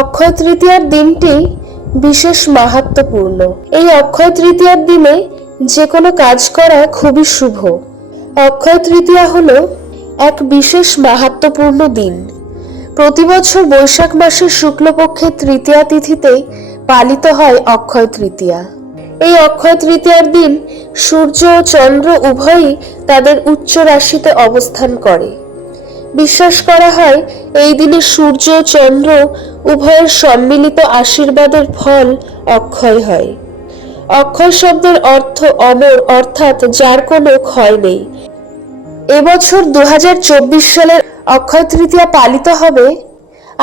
অক্ষয় তৃতীয়ার দিনটি বিশেষ মাহাত্ম্যপূর্ণ। এই অক্ষয় তৃতীয়ার দিনে যে কোনো কাজ করা খুবই শুভ। অক্ষয় তৃতীয়া হলো এক বিশেষ মাহাত্ম্যপূর্ণ দিন। প্রতি বছর বৈশাখ মাসের শুক্লপক্ষের তৃতীয়া তিথিতে পালিত হয় অক্ষয় তৃতীয়া। এই অক্ষয় তৃতীয়ার দিন সূর্য ও চন্দ্র উভয়ই তাদের উচ্চ রাশিতে অবস্থান করে। বিশ্বাস করা হয় এই দিনে সূর্য ও চন্দ্র উভয়ের সম্মিলিত আশীর্বাদের ফল অক্ষয় হয়। অক্ষয় শব্দের অর্থ অমর, অর্থাৎ যার কোনো ক্ষয় নেই। এবছর 2024 সালের অক্ষয় তৃতীয়া পালিত হবে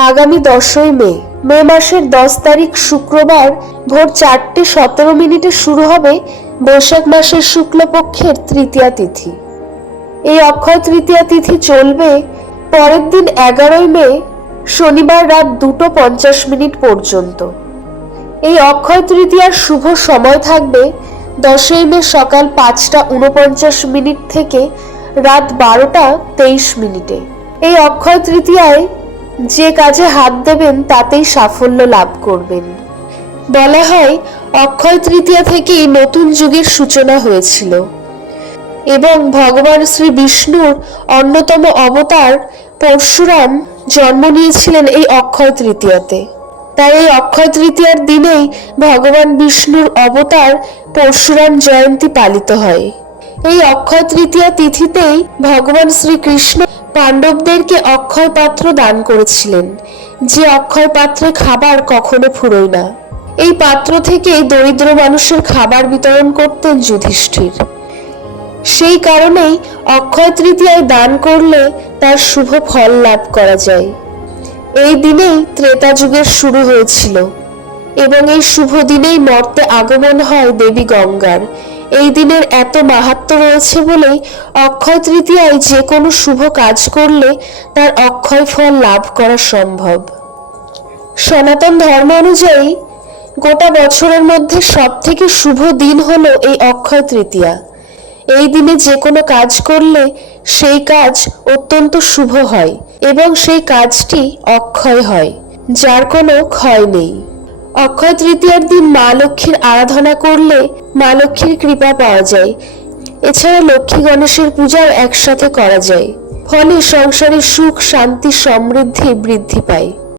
আগামী 10ই মে। মে মাসের 10 তারিখ শুক্রবার ভোর 4:17 শুরু হবে বৈশাখ মাসের শুক্লপক্ষের তৃতীয়া তিথি। এই অক্ষয় তৃতীয়া তিথি চলবে পরের দিন 11ই মে শনিবার রাত 2:50 পর্যন্ত। এই অক্ষয় তৃতীয়ার শুভ সময় থাকবে 10ই মে সকাল 5:49 থেকে রাত 12:23। এই অক্ষয় তৃতীয়ায় যে কাজে হাত দেবেন তাতেই সাফল্য লাভ করবেন। বলা হয় অক্ষয় তৃতীয়া থেকেই নতুন যুগের সূচনা হয়েছিল এবং ভগবান শ্রী বিষ্ণুর অন্যতম অবতার পরশুরাম জন্ম নিয়েছিলেন এই অক্ষয় তৃতীয়াতে। তাই এই অক্ষয় তৃতীয়ার দিনেই ভগবান বিষ্ণুর অবতার পরশুরাম জয়ন্তী পালিত হয়। এই অক্ষয় তৃতীয়া তিথিতেই ভগবান শ্রীকৃষ্ণ পাণ্ডবদেরকে অক্ষয় পাত্র দান করেছিলেন, যে অক্ষয় পাত্রে খাবার কখনো ফুরোয় না। এই পাত্র থেকে দরিদ্র মানুষের খাবার বিতরণ করতেন যুধিষ্ঠির। সেই কারণেই অক্ষয় তৃতীয়ায় দান করলে তার শুভ ফল লাভ করা যায়। এই দিনেই ত্রেতা যুগের শুরু হয়েছিল এবং এই শুভ দিনেই মর্তে আগমন হয় দেবী গঙ্গার। এই দিনের এত মাহাত্ম্য রয়েছে বলেই অক্ষয় তৃতীয়ায় যে কোনো শুভ কাজ করলে তার অক্ষয় ফল লাভ করা সম্ভব। সনাতন ধর্ম অনুযায়ী গোটা বছরের মধ্যে সব থেকে শুভ দিন হলো এই অক্ষয় তৃতীয়া। এই দিনে যে কোনো কাজ করলে সেই কাজ অত্যন্ত শুভ হয় এবং সেই কাজটি অক্ষয় হয়, যার কোনো ক্ষয় নেই। অক্ষয় তৃতীয়ার দিন মা লক্ষ্মীর আরাধনা করলে মা লক্ষ্মীর কৃপা পাওয়া যায়। এছাড়া লক্ষ্মী গণেশের পূজাও একসাথে করা যায়, ফলে সংসারে সুখ, শান্তি, সমৃদ্ধি বৃদ্ধি পায়।